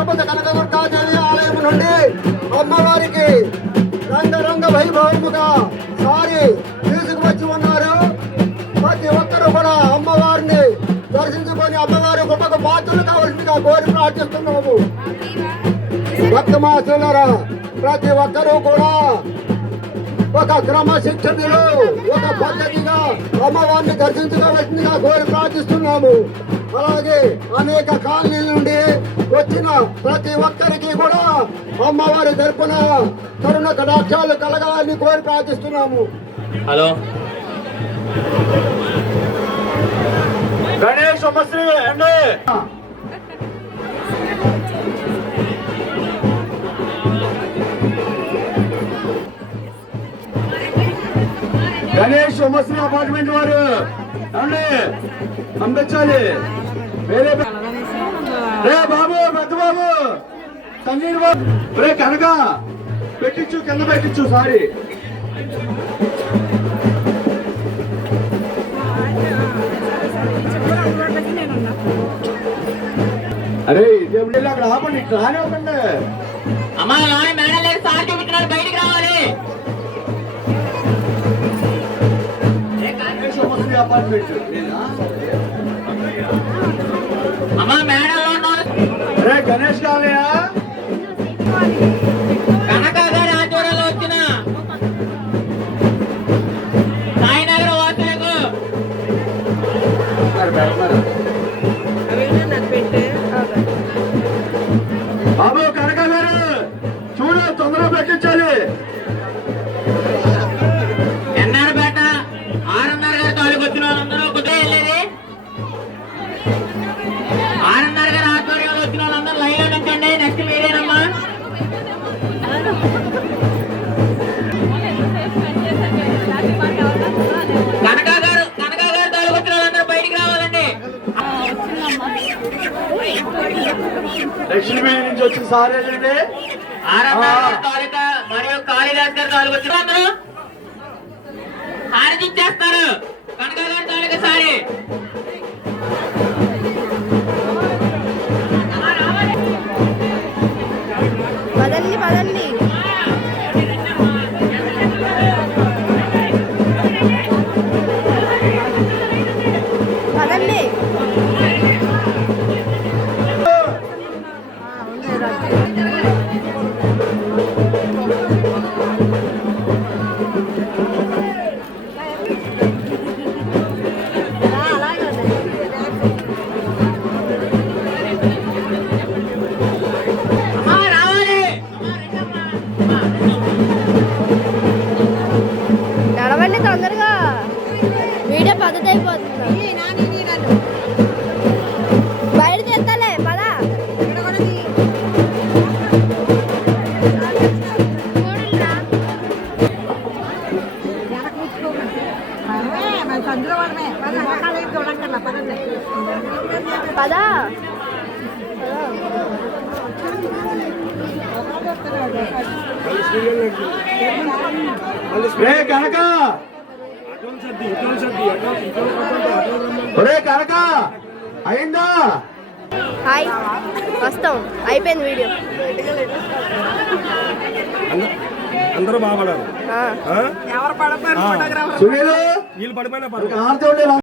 పచ్చపద కనకదుర్గాదేవి ఆలయం నుండి అమ్మవారికి రంగరంగ వైభవముగా సారి తీసుకువచ్చి ఉన్నారు. ప్రతి ఒక్కరూ కూడా అమ్మవారిని దర్శించుకొని అమ్మవారి గొప్పకు పాత్రలు కావాల్సిందిగా కోరి ప్రార్థిస్తున్నాము. భక్తమాసులరా ప్రతి ఒక్కరూ కూడా ఒక క్రమశిక్షణలో ఒక పద్ధతిగా అమ్మవారిని దర్శించుకోవాల్సిందిగా కోరి ప్రార్థిస్తున్నాము. అలాగే అనేక కాలనీల నుండి వచ్చిన ప్రతి ఒక్కరికి కూడా అమ్మవారి తరపున కరుణ కటాక్షాలు కలగాలని కోరి ప్రార్థిస్తున్నాము. హలో గణేష్ సమస్య అండి. గణేష్ సమస్య అపార్ట్మెంట్ వారు అండి పంపించాలి. వేరే రే బాబు పెద్ద బాబు సంజీవ్ బాబు రే కనుక పెట్టించు కింద పెట్టించు సారీ. అరే దేవుడి అక్కడ ఆపండి, ఇక్కడ రానివ్వకండి. అమ్మా మేడం లేదు సార్ చూపించినారు, బయటికి రావాలి. అపార్ట్మెంట్ అమ్మా మేడం అరే గణేష్ కావాలయా కనక గారి ఆధ్వర్యంలో వచ్చిన సాయినగర్ వాసులకు బాబు కనక గారు చూడు తొందరగా పెట్టించాలి. ఎన్ఆర్పేట ఆర్ఎన్ఆర్ గారి తాలూకు వచ్చిన వాళ్ళందరూ కుదే వెళ్ళేది. ఆర్ఎన్ఆర్ గారి ఆధ్వర్యంలో వచ్చిన వాళ్ళందరూ లైన్ లో నుంచండి. నెక్స్ట్ మీరేనమ్మా. కనక గారు తాలూకు వచ్చిన వాళ్ళందరూ బయటికి రావాలండి. లక్ష్మీ నుంచి వచ్చిన సారేనండి. ఆర్ఎన్ఆర్ గారి తాలూకా మరియు కాళీదాస్ గారి తాలూకు వచ్చిన అందరూ హారతి ఇచ్చేస్తారు. కనక గారి తాలూకా సారి పదండి పదండి. పదండి. నడవండి తొందరగా, వీడియో పద్ధతి అయిపోతుంది. బయట తెస్తాలే పదా. పదా రే కనక రే కనక అయిందా? హాయ్ వస్తాం, అయిపోయింది వీడియో. అందరూ బాగా పడారు. సునీలు వీళ్ళు పడిపోయినా